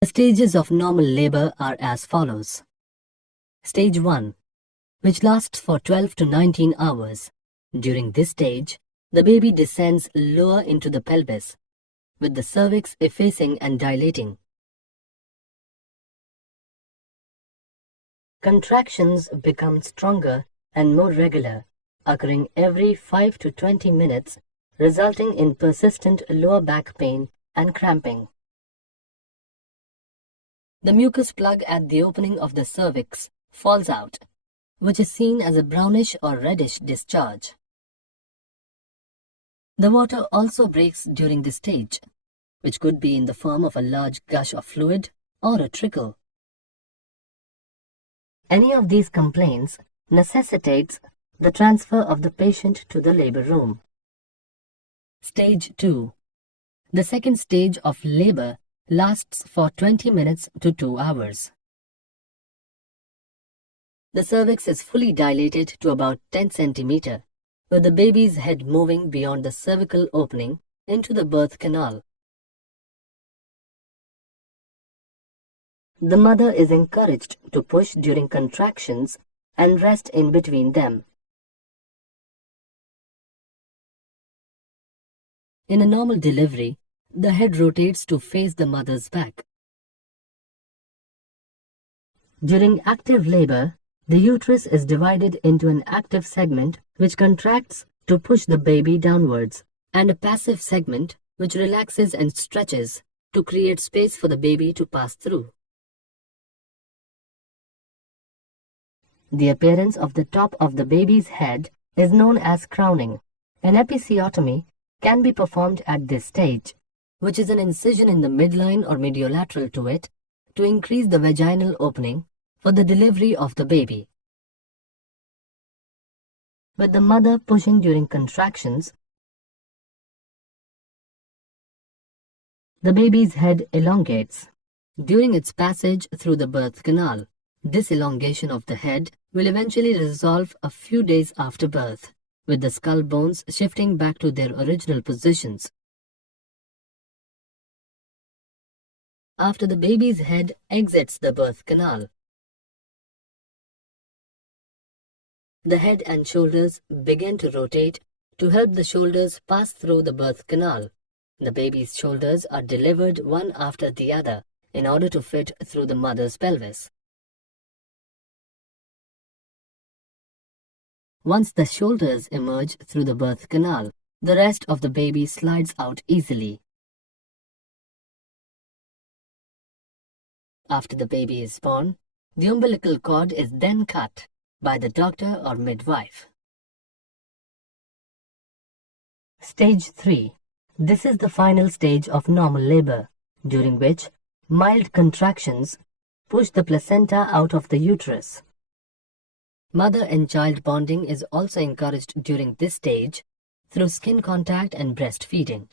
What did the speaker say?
The stages of normal labor are as follows. Stage 1, which lasts for 12 to 19 hours. During this stage, the baby descends lower into the pelvis, with the cervix effacing and dilating. Contractions become stronger and more regular, occurring every 5 to 20 minutes, resulting in persistent lower back pain and cramping. The mucus plug at the opening of the cervix falls out, which is seen as a brownish or reddish discharge. The water also breaks during this stage, which could be in the form of a large gush of fluid or a trickle. Any of these complaints necessitates the transfer of the patient to the labor room. Stage 2. The second stage of labor lasts for 20 minutes to 2 hours. The cervix is fully dilated to about 10 centimeters, with the baby's head moving beyond the cervical opening into the birth canal. The mother is encouraged to push during contractions and rest in between them. In a normal delivery, the head rotates to face the mother's back. During active labor, the uterus is divided into an active segment which contracts to push the baby downwards, and a passive segment which relaxes and stretches to create space for the baby to pass through. The appearance of the top of the baby's head is known as crowning. An episiotomy can be performed at this stage, which is an incision in the midline or mediolateral to it, to increase the vaginal opening for the delivery of the baby. With the mother pushing during contractions, the baby's head elongates. During its passage through the birth canal, this elongation of the head will eventually resolve a few days after birth, with the skull bones shifting back to their original positions. After the baby's head exits the birth canal, the head and shoulders begin to rotate to help the shoulders pass through the birth canal. The baby's shoulders are delivered one after the other in order to fit through the mother's pelvis. Once the shoulders emerge through the birth canal, the rest of the baby slides out easily. After the baby is born, the umbilical cord is then cut by the doctor or midwife. Stage 3. This is the final stage of normal labor, during which mild contractions push the placenta out of the uterus. Mother and child bonding is also encouraged during this stage through skin contact and breastfeeding.